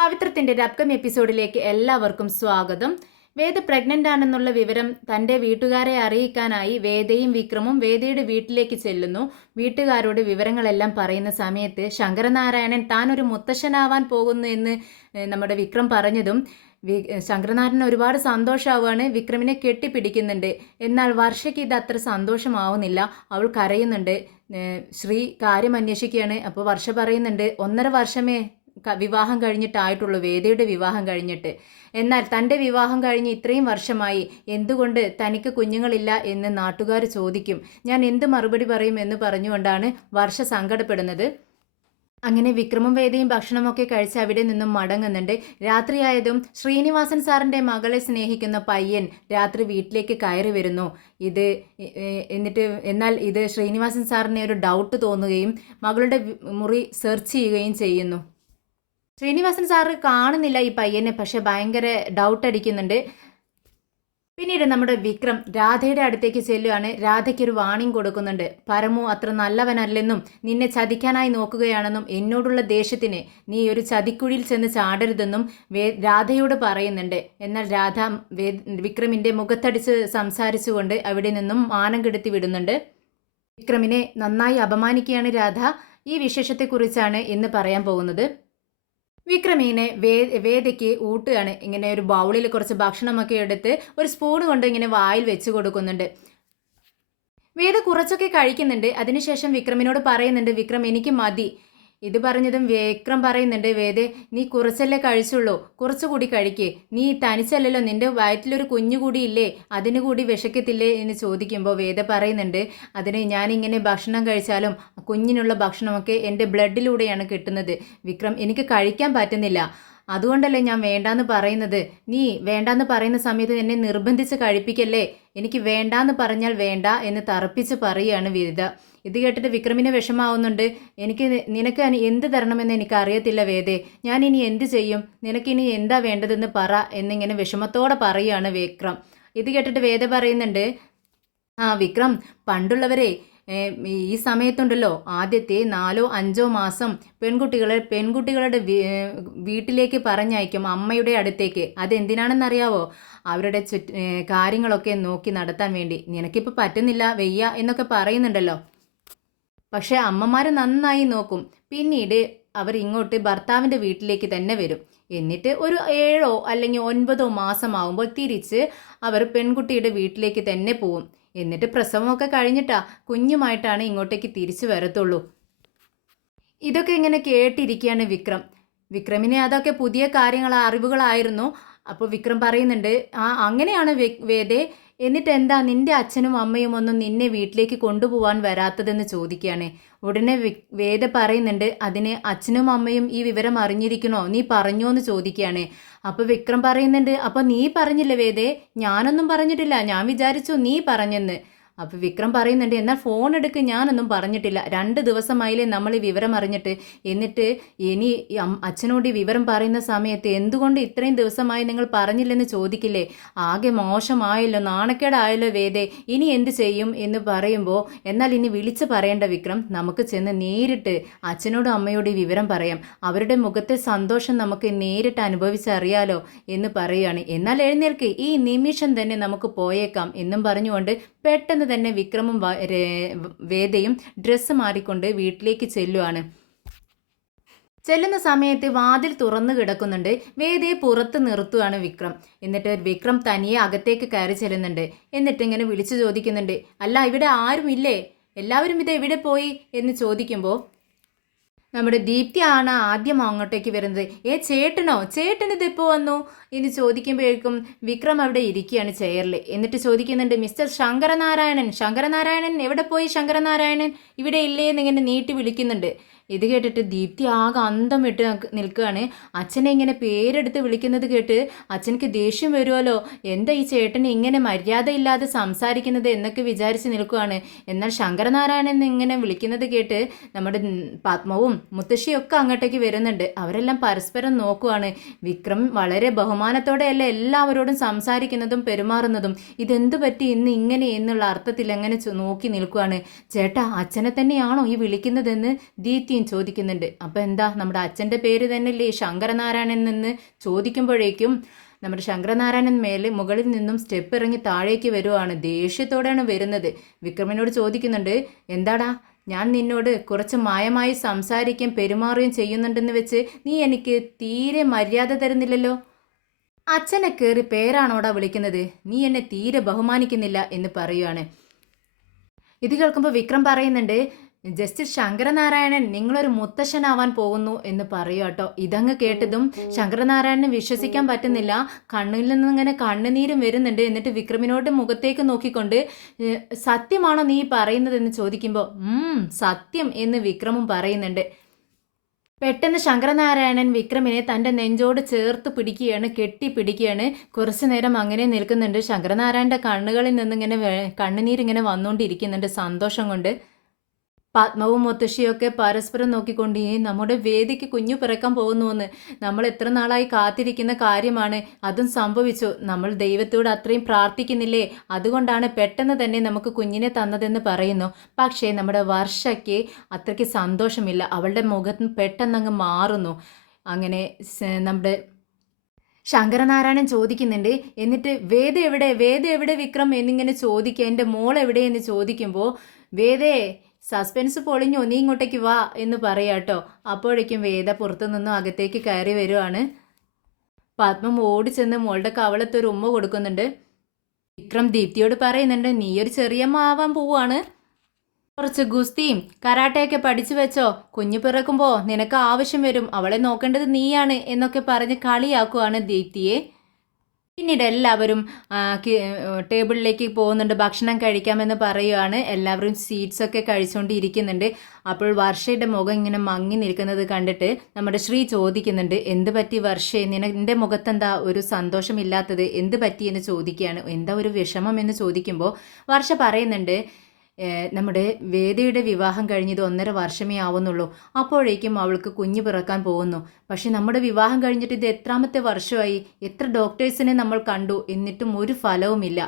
പവിത്രത്തിന്റെ ഒരു അപ്കം എപ്പിസോഡിലേക്ക് എല്ലാവർക്കും സ്വാഗതം. വേദ പ്രഗ്നന്റ് ആണെന്നുള്ള വിവരം തന്റെ വീട്ടുകാരെ അറിയിക്കാനായി വേദയും വിക്രമും വേദയുടെ വീട്ടിലേക്ക് ചെല്ലുന്നു. വീട്ടുകാരോട് വിവരങ്ങളെല്ലാം പറയുന്ന സമയത്ത് ശങ്കരനാരായണൻ താൻ ഒരു മുത്തശ്ശനാവാൻ പോകുന്നു എന്ന് നമ്മുടെ വിക്രം പറഞ്ഞതും ശങ്കരനാരായണൻ ഒരുപാട് സന്തോഷമാവുകയാണ്. വിക്രമിനെ കെട്ടിപ്പിടിക്കുന്നുണ്ട്. എന്നാൽ വർഷയ്ക്ക് ഇത് അത്ര സന്തോഷമാവുന്നില്ല. അവൾ കരയുന്നുണ്ട്. ശ്രീ കാര്യം അന്വേഷിക്കുകയാണ്. അപ്പോൾ വർഷ പറയുന്നുണ്ട്, 1.5 വർഷമേ വിവാഹം കഴിഞ്ഞിട്ടായിട്ടുള്ളൂ, വേദയുടെ വിവാഹം കഴിഞ്ഞിട്ട്. എന്നാൽ തൻ്റെ വിവാഹം കഴിഞ്ഞ് ഇത്രയും വർഷമായി എന്തുകൊണ്ട് തനിക്ക് കുഞ്ഞുങ്ങളില്ല എന്ന് നാട്ടുകാർ ചോദിക്കും. ഞാൻ എന്ത് മറുപടി പറയും എന്ന് പറഞ്ഞുകൊണ്ടാണ് വർഷ സങ്കടപ്പെടുന്നത്. അങ്ങനെ വിക്രമും വേദയും ഭക്ഷണമൊക്കെ കഴിച്ച് അവിടെ നിന്നും മടങ്ങുന്നുണ്ട്. രാത്രിയായതും ശ്രീനിവാസൻ സാറിൻ്റെ മകളെ സ്നേഹിക്കുന്ന പയ്യൻ രാത്രി വീട്ടിലേക്ക് കയറി വരുന്നു. എന്നാൽ ഇത് ശ്രീനിവാസൻ സാറിനെ ഒരു ഡൗട്ട് തോന്നുകയും മകളുടെ മുറി സെർച്ച് ചെയ്യുകയും ചെയ്യുന്നു. ശ്രീനിവാസൻ സാറ് കാണുന്നില്ല ഈ പയ്യനെ, പക്ഷെ ഭയങ്കര ഡൗട്ട് അടിക്കുന്നുണ്ട്. പിന്നീട് നമ്മുടെ വിക്രം രാധയുടെ അടുത്തേക്ക് ചെല്ലുകയാണ്. രാധയ്ക്കൊരു വാണിംഗ് കൊടുക്കുന്നുണ്ട്. പരമു അത്ര നല്ലവനല്ലെന്നും നിന്നെ ചതിക്കാനായി നോക്കുകയാണെന്നും എന്നോടുള്ള ദേഷ്യത്തിന് നീ ഒരു ചതിക്കുഴിയിൽ ചെന്ന് ചാടരുതെന്നും രാധയോട് പറയുന്നുണ്ട്. എന്നാൽ രാധ വിക്രമിൻ്റെ മുഖത്തടിച്ച് സംസാരിച്ചുകൊണ്ട് അവിടെ നിന്നും മാനം കെടുത്തി വിടുന്നുണ്ട്. വിക്രമിനെ നന്നായി അപമാനിക്കുകയാണ് രാധ. ഈ വിശേഷത്തെക്കുറിച്ചാണ് ഇന്ന് പറയാൻ പോകുന്നത്. വിക്രമീനെ വേദയ്ക്ക് ഊട്ടുകയാണ്. ഇങ്ങനെ ഒരു ബൗളിൽ കുറച്ച് ഭക്ഷണമൊക്കെ എടുത്ത് ഒരു സ്പൂൺ കൊണ്ട് ഇങ്ങനെ വായിൽ വെച്ച് കൊടുക്കുന്നുണ്ട്. വേദ കുറച്ചൊക്കെ കഴിക്കുന്നുണ്ട്. അതിനുശേഷം വിക്രമിനോട് പറയുന്നുണ്ട്, വിക്രം എനിക്ക് മതി. ഇത് പറഞ്ഞതും വിക്രം പറയുന്നുണ്ട്, വേദേ നീ കുറച്ചല്ലേ കഴിച്ചുള്ളൂ, കുറച്ചുകൂടി കഴിക്കേ. നീ തനിച്ചല്ലല്ലോ, നിന്റെ വയറ്റിലൊരു കുഞ്ഞു കൂടി ഇല്ലേ, അതിന് കൂടി വിശക്കത്തില്ലേ എന്ന് ചോദിക്കുമ്പോൾ വേദ പറയുന്നുണ്ട്, അതിന് ഞാനിങ്ങനെ ഭക്ഷണം കഴിച്ചാലും കുഞ്ഞിനുള്ള ഭക്ഷണമൊക്കെ എൻ്റെ ബ്ലഡിലൂടെയാണ് കിട്ടുന്നത് വിക്രം, എനിക്ക് കഴിക്കാൻ പറ്റുന്നില്ല. അതുകൊണ്ടല്ലേ ഞാൻ വേണ്ടാന്ന് പറയുന്നത്. നീ വേണ്ടാന്ന് പറയുന്ന സമയത്ത് എന്നെ നിർബന്ധിച്ച് കഴിപ്പിക്കല്ലേ. എനിക്ക് വേണ്ടാന്ന് പറഞ്ഞാൽ വേണ്ട എന്ന് തറപ്പിച്ച് പറയുകയാണ് വേദ. ഇത് കേട്ടിട്ട് വിക്രമിന് വിഷമാവുന്നുണ്ട്. നിനക്ക് എന്ത് തരണമെന്ന് എനിക്ക് അറിയത്തില്ല വേദേ, ഞാൻ ഇനി എന്ത് ചെയ്യും, നിനക്കിനി എന്താ വേണ്ടതെന്ന് പറ എന്നിങ്ങനെ വിഷമത്തോടെ പറയുകയാണ് വിക്രം. ഇത് കേട്ടിട്ട് വേദ പറയുന്നുണ്ട്, വിക്രം, പണ്ടുള്ളവരെ ഈ സമയത്തുണ്ടല്ലോ ആദ്യത്തെ 4-5 മാസം പെൺകുട്ടികളുടെ വീട്ടിലേക്ക് പറഞ്ഞയക്കും, അമ്മയുടെ അടുത്തേക്ക്. അതെന്തിനാണെന്നറിയാവോ? അവരുടെ കാര്യങ്ങളൊക്കെ നോക്കി നടത്താൻ വേണ്ടി. നിനക്കിപ്പോൾ പറ്റുന്നില്ല, വയ്യ എന്നൊക്കെ പറയുന്നുണ്ടല്ലോ, പക്ഷെ അമ്മമാർ നന്നായി നോക്കും. പിന്നീട് അവർ ഇങ്ങോട്ട് ഭർത്താവിൻ്റെ വീട്ടിലേക്ക് തന്നെ വരും. എന്നിട്ട് ഒരു 7 അല്ലെങ്കിൽ 9 മാസമാകുമ്പോൾ തിരിച്ച് അവർ പെൺകുട്ടിയുടെ വീട്ടിലേക്ക് തന്നെ പോവും. എന്നിട്ട് പ്രസവമൊക്കെ കഴിഞ്ഞിട്ടാ കുഞ്ഞുമായിട്ടാണ് ഇങ്ങോട്ടേക്ക് തിരിച്ചു വരത്തുള്ളൂ. ഇതൊക്കെ ഇങ്ങനെ കേട്ടിരിക്കുകയാണ് വിക്രം. വിക്രമിനെ അതൊക്കെ പുതിയ അറിവുകളായിരുന്നു. അപ്പോൾ വിക്രം പറയുന്നുണ്ട്, അങ്ങനെയാണ് വേദേ, എന്നിട്ട് എന്താ നിന്റെ അച്ഛനും അമ്മയും ഒന്നും നിന്നെ വീട്ടിലേക്ക് കൊണ്ടുപോകാൻ വരാത്തതെന്ന് ചോദിക്കുകയാണ്. ഉടനെ വേദ പറയുന്നുണ്ട്, അതിന് അച്ഛനും അമ്മയും ഈ വിവരം അറിഞ്ഞിരിക്കണോ, നീ പറഞ്ഞോ എന്ന് ചോദിക്കുകയാണ്. അപ്പോൾ വിക്രം പറയുന്നുണ്ട്, അപ്പോൾ നീ പറഞ്ഞില്ലേ വേദേ, ഞാനൊന്നും പറഞ്ഞിട്ടില്ല, ഞാൻ വിചാരിച്ചു നീ പറഞ്ഞെന്ന്. അപ്പോൾ വിക്രം പറയുന്നുണ്ട്, എന്നാൽ ഫോൺ എടുക്ക്, ഞാനൊന്നും പറഞ്ഞിട്ടില്ല, 2 ദിവസമായില്ലേ നമ്മൾ ഈ വിവരം അറിഞ്ഞിട്ട്. എന്നിട്ട് ഇനി അച്ഛനോട് ഈ വിവരം പറയുന്ന സമയത്ത് എന്തുകൊണ്ട് ഇത്രയും ദിവസമായി നിങ്ങൾ പറഞ്ഞില്ലെന്ന് ചോദിക്കില്ലേ? ആകെ മോശമായല്ലോ, നാണക്കേടായല്ലോ വേദേ, ഇനി എന്ത് ചെയ്യും എന്ന് പറയുമ്പോൾ, എന്നാൽ ഇനി വിളിച്ച് പറയേണ്ട വിക്രം, നമുക്ക് ചെന്ന് നേരിട്ട് അച്ഛനോടും അമ്മയോടും ഈ വിവരം പറയാം, അവരുടെ മുഖത്തെ സന്തോഷം നമുക്ക് നേരിട്ട് അനുഭവിച്ചറിയാലോ എന്ന് പറയുകയാണ്. എന്നാൽ എഴുന്നേൽക്ക്, ഈ നിമിഷം തന്നെ നമുക്ക് പോയേക്കാം എന്നും പറഞ്ഞുകൊണ്ട് പെട്ടെന്ന് തന്നെ വിക്രമും വേദയും ഡ്രസ്സ് മാറിക്കൊണ്ട് വീട്ടിലേക്ക് ചെല്ലുവാണ്. ചെല്ലുന്ന സമയത്ത് വാതിൽ തുറന്നു കിടക്കുന്നുണ്ട്. വേദയെ പുറത്ത് നിർത്തുകയാണ് വിക്രം. എന്നിട്ട് വിക്രം തനിയെ അകത്തേക്ക് കയറി ചെല്ലുന്നുണ്ട്. എന്നിട്ട് ഇങ്ങനെ വിളിച്ചു ചോദിക്കുന്നുണ്ട്, അല്ല ഇവിടെ ആരുമില്ലേ, എല്ലാവരും ഇത് എവിടെ പോയി എന്ന് ചോദിക്കുമ്പോൾ നമ്മുടെ ദീപ്തിയാണ് ആദ്യം അങ്ങോട്ടേക്ക് വരുന്നത്. ചേട്ടനോ, ചേട്ടൻ ഇതിപ്പോൾ വന്നു എന്ന് ചോദിക്കുമ്പോഴേക്കും വിക്രം അവിടെ ഇരിക്കുകയാണ് ചെയറിൽ. എന്നിട്ട് ചോദിക്കുന്നുണ്ട്, മിസ്റ്റർ ശങ്കരനാരായണൻ എവിടെ പോയി, ശങ്കരനാരായണൻ ഇവിടെ ഇല്ലേ എന്നിങ്ങനെ നീട്ടി വിളിക്കുന്നുണ്ട്. ഇത് കേട്ടിട്ട് ദീപ്തി ആകെ അന്തം വിട്ട് നിൽക്കുകയാണ്. അച്ഛനെ ഇങ്ങനെ പേരെടുത്ത് വിളിക്കുന്നത് കേട്ട് അച്ഛനക്ക് ദേഷ്യം വരുമല്ലോ, എന്താ ഈ ചേട്ടന് ഇങ്ങനെ മര്യാദയില്ലാതെ സംസാരിക്കുന്നത് എന്നൊക്കെ വിചാരിച്ച് നിൽക്കുകയാണ്. എന്നാൽ ശങ്കരനാരായണൻ ഇങ്ങനെ വിളിക്കുന്നത് കേട്ട് നമ്മുടെ പത്മവും മുത്തശ്ശിയൊക്കെ അങ്ങോട്ടേക്ക് വരുന്നുണ്ട്. അവരെല്ലാം പരസ്പരം നോക്കുവാണ്. വിക്രം വളരെ ബഹുമാനത്തോടെയല്ല എല്ലാവരോടും സംസാരിക്കുന്നതും പെരുമാറുന്നതും. ഇതെന്തു പറ്റി ഇന്ന് ഇങ്ങനെ എന്നുള്ള അർത്ഥത്തിൽ അങ്ങനെ നോക്കി നിൽക്കുകയാണ്. ചേട്ടാ, അച്ഛനെ തന്നെയാണോ ഈ വിളിക്കുന്നതെന്ന് ദീപ്തി പിന്നെയും ചോദിക്കുന്നുണ്ട്. അപ്പോൾ എന്താ നമ്മുടെ അച്ഛൻ്റെ പേര് തന്നെയല്ലേ ശങ്കരനാരായണൻ എന്ന് ചോദിക്കുമ്പോഴേക്കും നമ്മുടെ ശങ്കരനാരായണൻ മുകളിൽ നിന്നും സ്റ്റെപ്പ് ഇറങ്ങി താഴേക്ക് വരുവാണ്. ദേഷ്യത്തോടെയാണ് വരുന്നത്. വിക്രമിനോട് ചോദിക്കുന്നുണ്ട്, എന്താടാ ഞാൻ നിന്നോട് കുറച്ച് മായമായി സംസാരിക്കുകയും പെരുമാറുകയും ചെയ്യുന്നുണ്ടെന്ന് വെച്ച് നീ എനിക്ക് തീരെ മര്യാദ തരുന്നില്ലല്ലോ. അച്ഛനെ കയറി പേരാണോടാ വിളിക്കുന്നത്? നീ എന്നെ തീരെ ബഹുമാനിക്കുന്നില്ല എന്ന് പറയുകയാണ്. ഇത് കേൾക്കുമ്പോൾ വിക്രം പറയുന്നുണ്ട്, ജസ്റ്റിസ് ശങ്കരനാരായണൻ നിങ്ങളൊരു മുത്തശ്ശനാവാൻ പോകുന്നു എന്ന് പറയുക കേട്ടോ. ഇതങ്ങ് കേട്ടതും ശങ്കരനാരായണന് വിശ്വസിക്കാൻ പറ്റുന്നില്ല. കണ്ണിൽ നിന്നും ഇങ്ങനെ കണ്ണുനീരും വരുന്നുണ്ട്. എന്നിട്ട് വിക്രമിനോട് മുഖത്തേക്ക് നോക്കിക്കൊണ്ട് സത്യമാണോ നീ പറയുന്നതെന്ന് ചോദിക്കുമ്പോൾ സത്യം എന്ന് വിക്രമും പറയുന്നുണ്ട്. പെട്ടെന്ന് ശങ്കരനാരായണൻ വിക്രമിനെ തൻ്റെ നെഞ്ചോട് ചേർത്ത് പിടിക്കുകയാണ്, കെട്ടിപ്പിടിക്കുകയാണ്. കുറച്ചു നേരം അങ്ങനെ നിൽക്കുന്നുണ്ട്. ശങ്കരനാരായണൻ്റെ കണ്ണുകളിൽ നിന്നിങ്ങനെ കണ്ണുനീരിങ്ങനെ വന്നുകൊണ്ടിരിക്കുന്നുണ്ട് സന്തോഷം കൊണ്ട്. പത്മവും മുത്തശ്ശിയൊക്കെ പരസ്പരം നോക്കിക്കൊണ്ട് നമ്മുടെ വേദിക്ക് കുഞ്ഞു പിറക്കാൻ പോകുന്നുവെന്ന് നമ്മൾ എത്ര നാളായി കാത്തിരിക്കുന്ന കാര്യമാണ്. അതും സംഭവിച്ചു. നമ്മൾ ദൈവത്തോട് അത്രയും പ്രാർത്ഥിക്കുന്നില്ലേ, അതുകൊണ്ടാണ് പെട്ടെന്ന് തന്നെ നമുക്ക് കുഞ്ഞിനെ തന്നതെന്ന് പറയുന്നു. പക്ഷേ നമ്മുടെ വർഷയ്ക്ക് അത്രയ്ക്ക് സന്തോഷമില്ല. അവളുടെ മുഖത്ത് പെട്ടെന്നങ്ങ് മാറുന്നു. അങ്ങനെ നമ്മുടെ ശങ്കരനാരായണൻ ചോദിക്കുന്നുണ്ട്, എന്നിട്ട് വേദ എവിടെ വിക്രം എന്നിങ്ങനെ ചോദിക്കുക, എൻ്റെ മോൾ എവിടെയെന്ന് ചോദിക്കുമ്പോൾ വേദേ സസ്പെൻസ് പൊളിഞ്ഞു, നീ ഇങ്ങോട്ടേക്ക് വാ എന്ന് പറയാട്ടോ. അപ്പോഴേക്കും വേദ പുറത്തു നിന്നും അകത്തേക്ക് കയറി വരുവാണ്. പത്മം ഓടിച്ചെന്ന് മോളുടെ കവളത്തൊരു ഉമ്മ കൊടുക്കുന്നുണ്ട്. വിക്രം ദീപ്തിയോട് പറയുന്നുണ്ട്, നീ ഒരു ചെറിയമ്മ ആവാൻ പോവാണ്, കുറച്ച് ഗുസ്തിയും കരാട്ടയൊക്കെ പഠിച്ചു വെച്ചോ, കുഞ്ഞു പിറക്കുമ്പോൾ നിനക്ക് ആവശ്യം വരും, അവളെ നോക്കേണ്ടത് നീയാണ് എന്നൊക്കെ പറഞ്ഞ് കളിയാക്കുവാണ് ദീപ്തിയെ. പിന്നീട് എല്ലാവരും ടേബിളിലേക്ക് പോകുന്നുണ്ട്, ഭക്ഷണം കഴിക്കാമെന്ന് പറയുകയാണ്. എല്ലാവരും സ്വീറ്റ്സൊക്കെ കഴിച്ചുകൊണ്ടിരിക്കുന്നുണ്ട്. അപ്പോൾ വർഷയുടെ മുഖം ഇങ്ങനെ മങ്ങി നിൽക്കുന്നത് കണ്ടിട്ട് നമ്മുടെ ശ്രീ ചോദിക്കുന്നുണ്ട്, എന്ത് പറ്റി വർഷേ, നിന്റെ മുഖത്തെന്താ ഒരു സന്തോഷമില്ലാത്തത്, എന്ത് പറ്റി എന്ന് ചോദിക്കുകയാണ്. എന്താ ഒരു വിഷമം എന്ന് ചോദിക്കുമ്പോൾ വർഷ പറയുന്നുണ്ട്, നമ്മുടെ വേദയുടെ വിവാഹം കഴിഞ്ഞത് 1.5 വർഷമേ ആവുന്നുള്ളൂ, അപ്പോഴേക്കും അവൾക്ക് കുഞ്ഞ് പിറക്കാൻ പോകുന്നു. പക്ഷെ നമ്മുടെ വിവാഹം കഴിഞ്ഞിട്ട് ഇത് എത്രാമത്തെ വർഷമായി, എത്ര ഡോക്ടേഴ്സിനെ നമ്മൾ കണ്ടു, എന്നിട്ടും ഒരു ഫലവുമില്ല.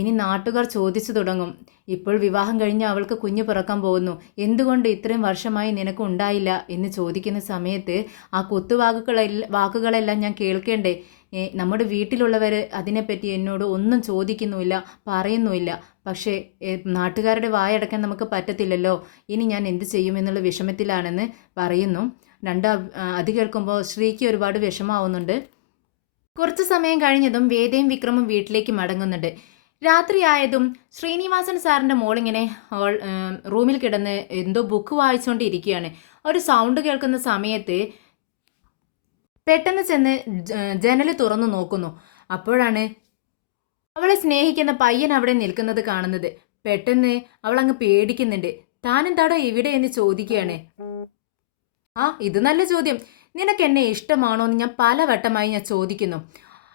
ഇനി നാട്ടുകാർ ചോദിച്ചു തുടങ്ങും, ഇപ്പോൾ വിവാഹം കഴിഞ്ഞ് അവൾക്ക് കുഞ്ഞ് പിറക്കാൻ പോകുന്നു, എന്തുകൊണ്ട് ഇത്രയും വർഷമായി നിനക്ക് ഉണ്ടായില്ല എന്ന് ചോദിക്കുന്ന സമയത്ത് ആ വാക്കുകളെല്ലാം ഞാൻ കേൾക്കേണ്ടേ? നമ്മുടെ വീട്ടിലുള്ളവർ അതിനെപ്പറ്റി എന്നോട് ഒന്നും ചോദിക്കുന്നുമില്ല, പറയുന്നുമില്ല. പക്ഷേ നാട്ടുകാരുടെ വായടക്കാൻ നമുക്ക് പറ്റത്തില്ലല്ലോ, ഇനി ഞാൻ എന്ത് ചെയ്യുമെന്നുള്ള വിഷമത്തിലാണെന്ന് പറയുന്നു. അത് കേൾക്കുമ്പോൾ ശ്രീക്ക് ഒരുപാട് വിഷമാവുന്നുണ്ട്. കുറച്ച് സമയം കഴിഞ്ഞതും വേദയും വിക്രമും വീട്ടിലേക്ക് മടങ്ങുന്നുണ്ട്. രാത്രിയായതും ശ്രീനിവാസൻ സാറിൻ്റെ മോളിങ്ങനെ റൂമിൽ കിടന്ന് എന്തോ ബുക്ക് വായിച്ചുകൊണ്ടിരിക്കുകയാണ്. ഒരു സൗണ്ട് കേൾക്കുന്ന സമയത്ത് പെട്ടെന്ന് ചെന്ന് ജനൽ തുറന്നു നോക്കുന്നു. അപ്പോഴാണ് അവളെ സ്നേഹിക്കുന്ന പയ്യൻ അവിടെ നിൽക്കുന്നത് കാണുന്നത്. പെട്ടെന്ന് അവൾ അങ്ങ് പേടിക്കുന്നുണ്ട്. താനെന്താടോ ഇവിടെ എന്ന് ചോദിക്കുകയാണ്. ഇത് നല്ല ചോദ്യം. നിനക്ക് എന്നെ ഇഷ്ടമാണോ എന്ന് ഞാൻ പലവട്ടമായി ഞാൻ ചോദിക്കുന്നു.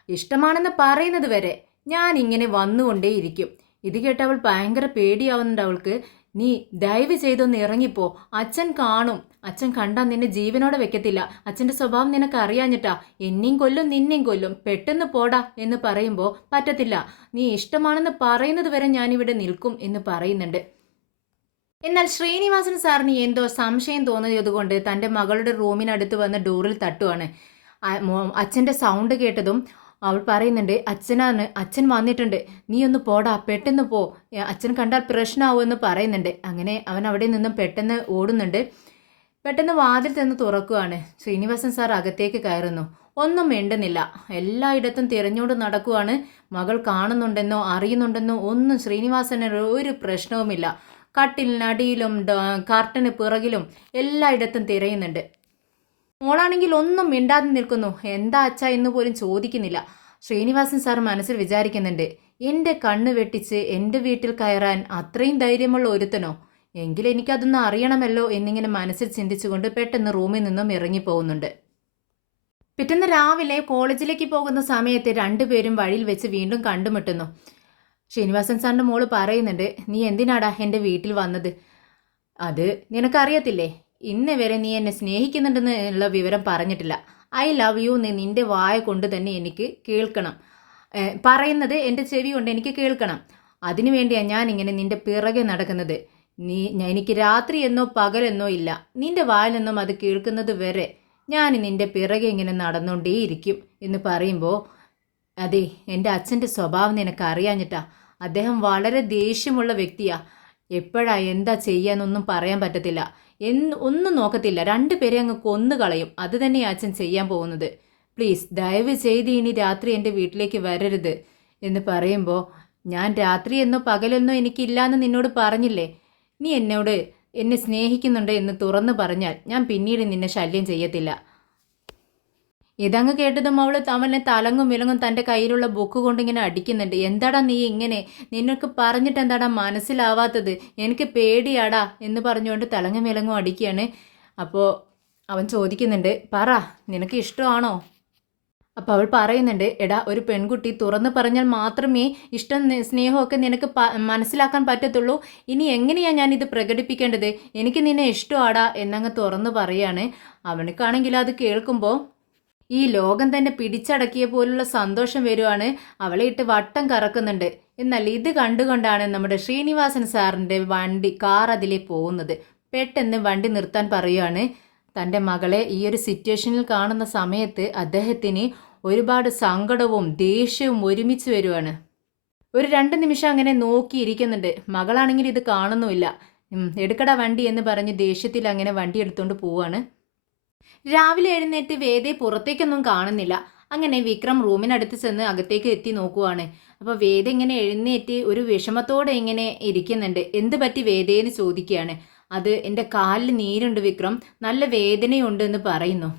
ഇഷ്ടമാണെന്ന് പറയുന്നത് വരെ ഞാൻ ഇങ്ങനെ വന്നുകൊണ്ടേയിരിക്കും. ഇത് കേട്ട് അവൾ ഭയങ്കര പേടിയാവുന്നുണ്ട് അവൾക്ക്. നീ ദയവ് ചെയ്തൊന്ന് ഇറങ്ങിപ്പോ, അച്ഛൻ കാണും, അച്ഛൻ കണ്ടാൽ നിന്നെ ജീവനോടെ വെക്കത്തില്ല, അച്ഛൻ്റെ സ്വഭാവം നിനക്ക് അറിയാഞ്ഞിട്ടാ, എന്നെയും കൊല്ലും നിന്നെയും കൊല്ലും, പെട്ടെന്ന് പോടാ എന്ന് പറയുമ്പോൾ പറ്റത്തില്ല, നീ ഇഷ്ടമാണെന്ന് പറയുന്നത് വരെ ഞാനിവിടെ നിൽക്കും എന്ന് പറയുന്നുണ്ട്. എന്നാൽ ശ്രീനിവാസൻ സാറിന് എന്തോ സംശയം തോന്നിയതുകൊണ്ട് തൻ്റെ മകളുടെ റൂമിനടുത്ത് വന്ന് ഡോറിൽ തട്ടുവാണ്. അച്ഛൻ്റെ സൗണ്ട് കേട്ടതും അവൾ പറയുന്നുണ്ട്, അച്ഛൻ വന്നിട്ടുണ്ട്, നീ ഒന്ന് പോടാ, പെട്ടെന്ന് പോ, അച്ഛൻ കണ്ടാൽ പ്രശ്നമാവുമെന്ന് പറയുന്നുണ്ട്. അങ്ങനെ അവൻ അവിടെ നിന്നും പെട്ടെന്ന് ഓടുന്നുണ്ട്. പെട്ടെന്ന് വാതിൽ ചെന്ന് തുറക്കുകയാണ്. ശ്രീനിവാസൻ സാർ അകത്തേക്ക് കയറുന്നു. ഒന്നും മിണ്ടുന്നില്ല. എല്ലായിടത്തും തിരഞ്ഞോണ്ട് നടക്കുവാണ്. മകൾ കാണുന്നുണ്ടെന്നോ അറിയുന്നുണ്ടെന്നോ ഒന്നും ശ്രീനിവാസന് ഒരു പ്രശ്നവുമില്ല. കട്ടിലിനടിയിലും കർട്ടന് പിറകിലും എല്ലായിടത്തും തിരയുന്നുണ്ട്. മോളാണെങ്കിൽ ഒന്നും മിണ്ടാതെ നിൽക്കുന്നു. എന്താ അച്ഛാ എന്ന് പോലും ചോദിക്കുന്നില്ല. ശ്രീനിവാസൻ സാർ മനസ്സിൽ വിചാരിക്കുന്നുണ്ട്, എൻ്റെ കണ്ണ് വെട്ടിച്ച് എൻ്റെ വീട്ടിൽ കയറാൻ അത്രയും ധൈര്യമുള്ള ഒരുത്തനോ? എങ്കിൽ എനിക്കതൊന്ന് അറിയണമല്ലോ എന്നിങ്ങനെ മനസ്സിൽ ചിന്തിച്ചുകൊണ്ട് പെട്ടെന്ന് റൂമിൽ നിന്നും ഇറങ്ങിപ്പോകുന്നുണ്ട്. പിറ്റേന്ന് രാവിലെ കോളേജിലേക്ക് പോകുന്ന സമയത്ത് രണ്ടുപേരും വഴിയിൽ വെച്ച് വീണ്ടും കണ്ടുമുട്ടുന്നു. ശ്രീനിവാസൻ സാറിൻ്റെ മോള് പറയുന്നുണ്ട്, നീ എന്തിനാടാ എൻ്റെ വീട്ടിൽ വന്നത്? അത് നിനക്കറിയത്തില്ലേ, ഇന്ന് വരെ നീ എന്നെ സ്നേഹിക്കുന്നുണ്ടെന്നുള്ള വിവരം പറഞ്ഞിട്ടില്ല. ഐ ലവ് യു എന്ന് നിൻ്റെ വായ കൊണ്ട് തന്നെ എനിക്ക് കേൾക്കണം, പറയുന്നത് എൻ്റെ ചെവി കൊണ്ട് എനിക്ക് കേൾക്കണം. അതിനു വേണ്ടിയാണ് ഞാനിങ്ങനെ നിൻ്റെ പിറകെ നടക്കുന്നത്. എനിക്ക് രാത്രി എന്നോ പകലെന്നോ ഇല്ല. നിന്റെ വായിൽ നിന്നും അത് കേൾക്കുന്നത് വരെ ഞാൻ നിന്റെ പിറകെ ഇങ്ങനെ നടന്നുകൊണ്ടേയിരിക്കും എന്ന് പറയുമ്പോൾ, അതെ, എൻ്റെ അച്ഛൻ്റെ സ്വഭാവം നിനക്ക് അറിയാഞ്ഞിട്ടാ. അദ്ദേഹം വളരെ ദേഷ്യമുള്ള വ്യക്തിയാ. എപ്പോഴാ എന്താ ചെയ്യാന്നൊന്നും പറയാൻ പറ്റത്തില്ല. ഒന്നും നോക്കത്തില്ല, രണ്ടുപേരെ അങ്ങ് കൊന്നു കളയും. അത് തന്നെയാ അച്ഛൻ ചെയ്യാൻ പോകുന്നത്. പ്ലീസ് ദയവ് ചെയ്ത് ഇനി രാത്രി എൻ്റെ വീട്ടിലേക്ക് വരരുത് എന്ന് പറയുമ്പോൾ, ഞാൻ രാത്രി എന്നോ പകലെന്നോ എനിക്കില്ലാന്ന് നിന്നോട് പറഞ്ഞില്ലേ? നീ എന്നെ സ്നേഹിക്കുന്നുണ്ട് എന്ന് തുറന്നു പറഞ്ഞാൽ ഞാൻ പിന്നീട് നിന്നെ ശല്യം ചെയ്യത്തില്ല. ഇതങ്ങ് കേട്ടതും അവനെ തലങ്ങും വിലങ്ങും തൻ്റെ കയ്യിലുള്ള ബുക്ക് കൊണ്ടിങ്ങനെ അടിക്കുന്നുണ്ട്. എന്താടാ നീ ഇങ്ങനെ? നിനക്ക് പറഞ്ഞിട്ട് എന്താടാ മനസ്സിലാവാത്തത്? എനിക്ക് പേടിയാടാ എന്ന് പറഞ്ഞുകൊണ്ട് തലങ്ങും വിലങ്ങും അടിക്കുകയാണ്. അപ്പോൾ അവൻ ചോദിക്കുന്നുണ്ട്, പറ, നിനക്ക് ഇഷ്ടമാണോ? അപ്പോൾ അവൾ പറയുന്നുണ്ട്, എടാ, ഒരു പെൺകുട്ടി തുറന്നു പറഞ്ഞാൽ മാത്രമേ ഇഷ്ടം സ്നേഹമൊക്കെ നിനക്ക് മനസ്സിലാക്കാൻ പറ്റത്തുള്ളൂ. ഇനി എങ്ങനെയാണ് ഞാനിത് പ്രകടിപ്പിക്കേണ്ടത്? എനിക്ക് നിന്നെ ഇഷ്ടമാടാ എന്നങ്ങ് തുറന്നു പറയാണ്. അവനക്കാണെങ്കിൽ അത് കേൾക്കുമ്പോൾ ഈ ലോകം തന്നെ പിടിച്ചടക്കിയ പോലുള്ള സന്തോഷം വരുവാണ്. അവളെ ഇട്ട് വട്ടം കറക്കുന്നുണ്ട്. എന്നാൽ ഇത് കണ്ടുകൊണ്ടാണ് നമ്മുടെ ശ്രീനിവാസൻ സാറിൻ്റെ കാർ അതിലേ പോകുന്നത്. പെട്ടെന്ന് വണ്ടി നിർത്താൻ പറയുകയാണ്. തൻ്റെ മകളെ ഈ ഒരു സിറ്റുവേഷനിൽ കാണുന്ന സമയത്ത് അദ്ദേഹത്തിന് ഒരുപാട് സങ്കടവും ദേഷ്യവും ഒരുമിച്ച് വരുവാണ്. ഒരു 2 നിമിഷം അങ്ങനെ നോക്കിയിരിക്കുന്നുണ്ട്. മകളാണെങ്കിൽ ഇത് കാണുന്നുമില്ല. എടുക്കടാ വണ്ടി എന്ന് പറഞ്ഞ് ദേഷ്യത്തിൽ അങ്ങനെ വണ്ടി എടുത്തുകൊണ്ട് പോവാണ്. രാവിലെ എഴുന്നേറ്റ് വേദയെ പുറത്തേക്കൊന്നും കാണുന്നില്ല. അങ്ങനെ വിക്രം റൂമിനടുത്ത് ചെന്ന് അകത്തേക്ക് എത്തി നോക്കുവാണ്. അപ്പോൾ വേദ ഇങ്ങനെ എഴുന്നേറ്റ് ഒരു വിഷമത്തോടെ ഇങ്ങനെ ഇരിക്കുന്നുണ്ട്. എന്ത് പറ്റി വേദയെന്ന് ചോദിക്കുകയാണ്. അത് എൻ്റെ കാലിൽ നീരുണ്ട് വിക്രം, നല്ല വേദനയുണ്ട് എന്ന് പറയുന്നു.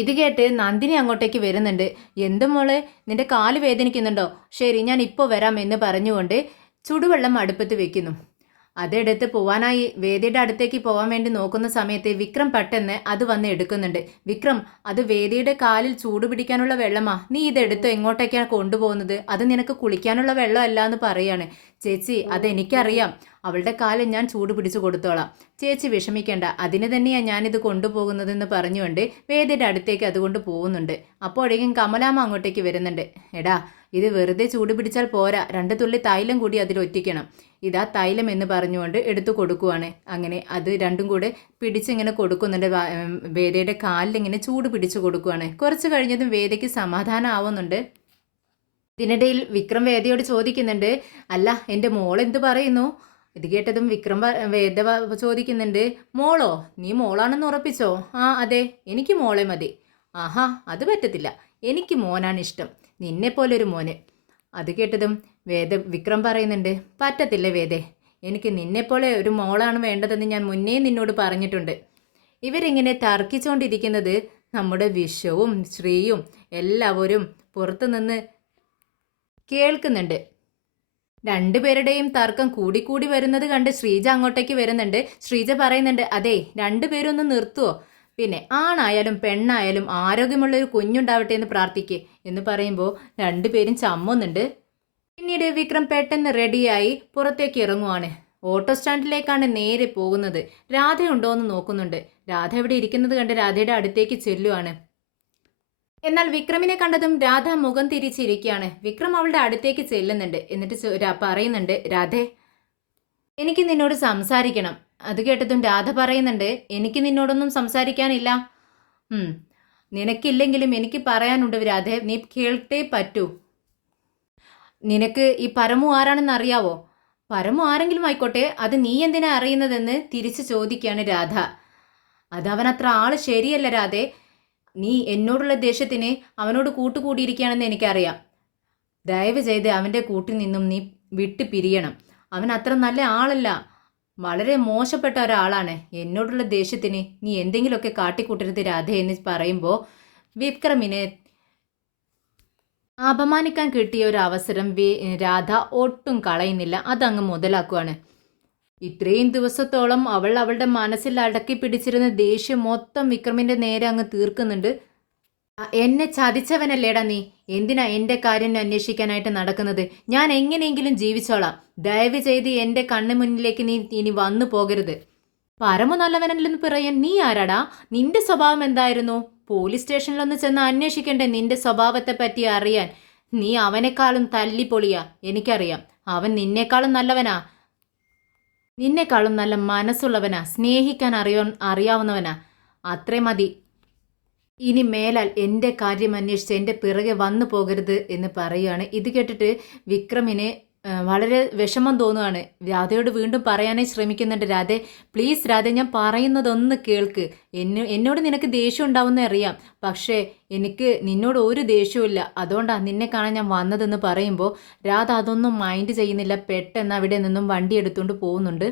ഇത് കേട്ട് നന്ദിനി അങ്ങോട്ടേക്ക് വരുന്നുണ്ട്. എന്ത് മോളെ, നിന്റെ കാല് വേദനിക്കുന്നുണ്ടോ? ശരി, ഞാൻ ഇപ്പോൾ വരാം എന്ന് പറഞ്ഞുകൊണ്ട് ചുടുവെള്ളം അടുപ്പത്ത് വെക്കുന്നു. അതെടുത്ത് പോവാനായി വേദിയുടെ അടുത്തേക്ക് പോകാൻ വേണ്ടി നോക്കുന്ന സമയത്ത് വിക്രം പെട്ടെന്ന് അത് വന്ന് എടുക്കുന്നുണ്ട്. വിക്രം, അത് വേദിയുടെ കാലിൽ ചൂട് പിടിക്കാനുള്ള വെള്ളമാ. നീ ഇതെടുത്ത് എങ്ങോട്ടേക്കാണ് കൊണ്ടുപോകുന്നത്? അത് നിനക്ക് കുളിക്കാനുള്ള വെള്ളമല്ല എന്ന് പറയാണ്. ചേച്ചി, അതെനിക്കറിയാം. അവളുടെ കാലിൽ ഞാൻ ചൂട് പിടിച്ചു കൊടുത്തോളാം. ചേച്ചി വിഷമിക്കേണ്ട, അതിന് തന്നെയാണ് ഞാനിത് കൊണ്ടുപോകുന്നതെന്ന് പറഞ്ഞുകൊണ്ട് വേദിയുടെ അടുത്തേക്ക് അതുകൊണ്ട് പോകുന്നുണ്ട്. അപ്പോഴേക്കും കമലാമ്മ അങ്ങോട്ടേക്ക് വരുന്നുണ്ട്. എടാ, ഇത് വെറുതെ ചൂട് പിടിച്ചാൽ പോരാ, 2 തുള്ളി തൈലം കൂടി അതിൽ ഒറ്റിക്കണം. ഇതാ തൈലം എന്ന് പറഞ്ഞുകൊണ്ട് എടുത്തു കൊടുക്കുവാണ്. അങ്ങനെ അത് രണ്ടും കൂടെ പിടിച്ചിങ്ങനെ കൊടുക്കുന്നുണ്ട്. വേദയുടെ കാലിലിങ്ങനെ ചൂട് പിടിച്ചു കൊടുക്കുവാണ്. കുറച്ച് കഴിഞ്ഞതും വേദയ്ക്ക് സമാധാനം ആവുന്നുണ്ട്. ഇതിനിടയിൽ വിക്രം വേദയോട് ചോദിക്കുന്നുണ്ട്, അല്ല, എൻ്റെ മോൾ എന്ത് പറയുന്നു? ഇത് കേട്ടതും വേദ ചോദിക്കുന്നുണ്ട്, മോളോ? നീ മോളാണെന്ന് ഉറപ്പിച്ചോ? ആ അതെ, എനിക്ക് മോളെ മതി. ആഹാ, അത് പറ്റത്തില്ല, എനിക്ക് മോനാണ് ഇഷ്ടം, നിന്നെപ്പോലൊരു മോന്. അത് കേട്ടതും വിക്രം പറയുന്നുണ്ട്, പറ്റത്തില്ല വേദേ, എനിക്ക് നിന്നെപ്പോലെ ഒരു മോളാണ് വേണ്ടതെന്ന് ഞാൻ മുന്നേ നിന്നോട് പറഞ്ഞിട്ടുണ്ട്. ഇവരിങ്ങനെ തർക്കിച്ചുകൊണ്ടിരിക്കുന്നത് നമ്മുടെ വിശ്വവും ശ്രീയും എല്ലാവരും പുറത്തുനിന്ന് കേൾക്കുന്നുണ്ട്. രണ്ടുപേരുടെയും തർക്കം കൂടിക്കൂടി വരുന്നത് കണ്ട് ശ്രീജ അങ്ങോട്ടേക്ക് വരുന്നുണ്ട്. ശ്രീജ പറയുന്നുണ്ട്, അതെ, രണ്ടുപേരും ഒന്ന് നിർത്തുവോ? പിന്നെ ആണായാലും പെണ്ണായാലും ആരോഗ്യമുള്ളൊരു കുഞ്ഞുണ്ടാവട്ടെ എന്ന് പ്രാർത്ഥിക്കേ എന്ന് പറയുമ്പോൾ രണ്ടുപേരും ചമ്മുന്നുണ്ട്. പിന്നീട് വിക്രം പെട്ടെന്ന് റെഡിയായി പുറത്തേക്ക് ഇറങ്ങുവാണ്. ഓട്ടോ സ്റ്റാൻഡിലേക്കാണ് നേരെ പോകുന്നത്. രാധയുണ്ടോ എന്ന് നോക്കുന്നുണ്ട്. രാധ ഇവിടെ ഇരിക്കുന്നത് കണ്ട് രാധയുടെ അടുത്തേക്ക് ചെല്ലുവാണ്. എന്നാൽ വിക്രമിനെ കണ്ടതും രാധ മുഖം തിരിച്ചിരിക്കുകയാണ്. വിക്രം അവളുടെ അടുത്തേക്ക് ചെല്ലുന്നുണ്ട്. എന്നിട്ട് പറയുന്നുണ്ട്, രാധേ, എനിക്ക് നിന്നോട് സംസാരിക്കണം. അത് കേട്ടതും രാധ പറയുന്നുണ്ട്, എനിക്ക് നിന്നോടൊന്നും സംസാരിക്കാനില്ല. നിനക്കില്ലെങ്കിലും എനിക്ക് പറയാനുണ്ട് രാധേ, നീ കേൾട്ടേ പറ്റൂ. നിനക്ക് ഈ പരമു ആരാണെന്ന് അറിയാവോ? പരമു ആരെങ്കിലും ആയിക്കോട്ടെ, അത് നീ എന്തിനാ അറിയുന്നതെന്ന് തിരിച്ചു ചോദിക്കുകയാണ് രാധ. അതവനത്ര ആള് ശരിയല്ല രാധേ. നീ എന്നോടുള്ള ദേഷ്യത്തിന് അവനോട് കൂട്ടുകൂടിയിരിക്കുകയാണെന്ന് എനിക്കറിയാം. ദയവ് ചെയ്ത് അവൻ്റെ കൂട്ടിൽ നിന്നും നീ വിട്ടു പിരിയണം. അവൻ അത്ര നല്ല ആളല്ല, വളരെ മോശപ്പെട്ട ഒരാളാണ്. എന്നോടുള്ള ദേഷ്യത്തിന് നീ എന്തെങ്കിലുമൊക്കെ കാട്ടിക്കൂട്ടരുത് രാധ എന്ന് പറയുമ്പോൾ വിക്രമിനെ അപമാനിക്കാൻ കിട്ടിയ ഒരു അവസരം രാധ ഒട്ടും കളയുന്നില്ല. അതങ്ങ് മുതലാക്കുവാണ്. ഇത്രയും ദിവസത്തോളം അവളുടെ മനസ്സിൽ അടക്കി പിടിച്ചിരുന്ന ദേഷ്യം മൊത്തം വിക്രമിൻ്റെ നേരെ അങ്ങ് തീർക്കുന്നുണ്ട്. എന്നെ ചതിച്ചവനല്ലേടാ നീ, എന്തിനാ എൻ്റെ കാര്യം അന്വേഷിക്കാനായിട്ട് നടക്കുന്നത്? ഞാൻ എങ്ങനെയെങ്കിലും ജീവിച്ചോളാം. ദയവ് ചെയ്ത് എൻ്റെ കണ്ണു മുന്നിലേക്ക് നീ ഇനി വന്നു പോകരുത്. പരമ നല്ലവനല്ലെന്ന് പറയാൻ നീ ആരാടാ? നിന്റെ സ്വഭാവം എന്തായിരുന്നു? പോലീസ് സ്റ്റേഷനിലൊന്ന് ചെന്ന് അന്വേഷിക്കണ്ടേ നിന്റെ സ്വഭാവത്തെ പറ്റി അറിയാൻ? നീ അവനേക്കാളും തല്ലിപ്പൊളിയാ, എനിക്കറിയാം. അവൻ നിന്നേക്കാളും നല്ലവനാ. നിന്നെക്കാളും നല്ല മനസ്സുള്ളവനാ, സ്നേഹിക്കാൻ അറിയാവുന്നവനാ. അത്രേ മതി. ഇനി മേലാൽ എൻ്റെ കാര്യം അന്വേഷിച്ച് എൻ്റെ പിറകെ വന്നു പോകരുത് എന്ന് പറയുകയാണ്. ഇത് കേട്ടിട്ട് വിക്രമിന് വളരെ വിഷമം തോന്നുകയാണ്. രാധയോട് വീണ്ടും പറയാനേ ശ്രമിക്കുന്നുണ്ട്. രാധേ, പ്ലീസ് രാധേ, ഞാൻ പറയുന്നതൊന്ന് കേൾക്ക്. എന്നോട് നിനക്ക് ദേഷ്യം ഉണ്ടാവുമെന്ന് അറിയാം. പക്ഷേ എനിക്ക് നിന്നോട് ഒരു ദേഷ്യവുമില്ല. അതുകൊണ്ടാണ് നിന്നെ കാണാൻ ഞാൻ വന്നതെന്ന് പറയുമ്പോൾ രാധ അതൊന്നും മൈൻഡ് ചെയ്യുന്നില്ല. പെട്ടെന്ന് അവിടെ നിന്നും വണ്ടി എടുത്തുകൊണ്ട് പോകുന്നുണ്ട്.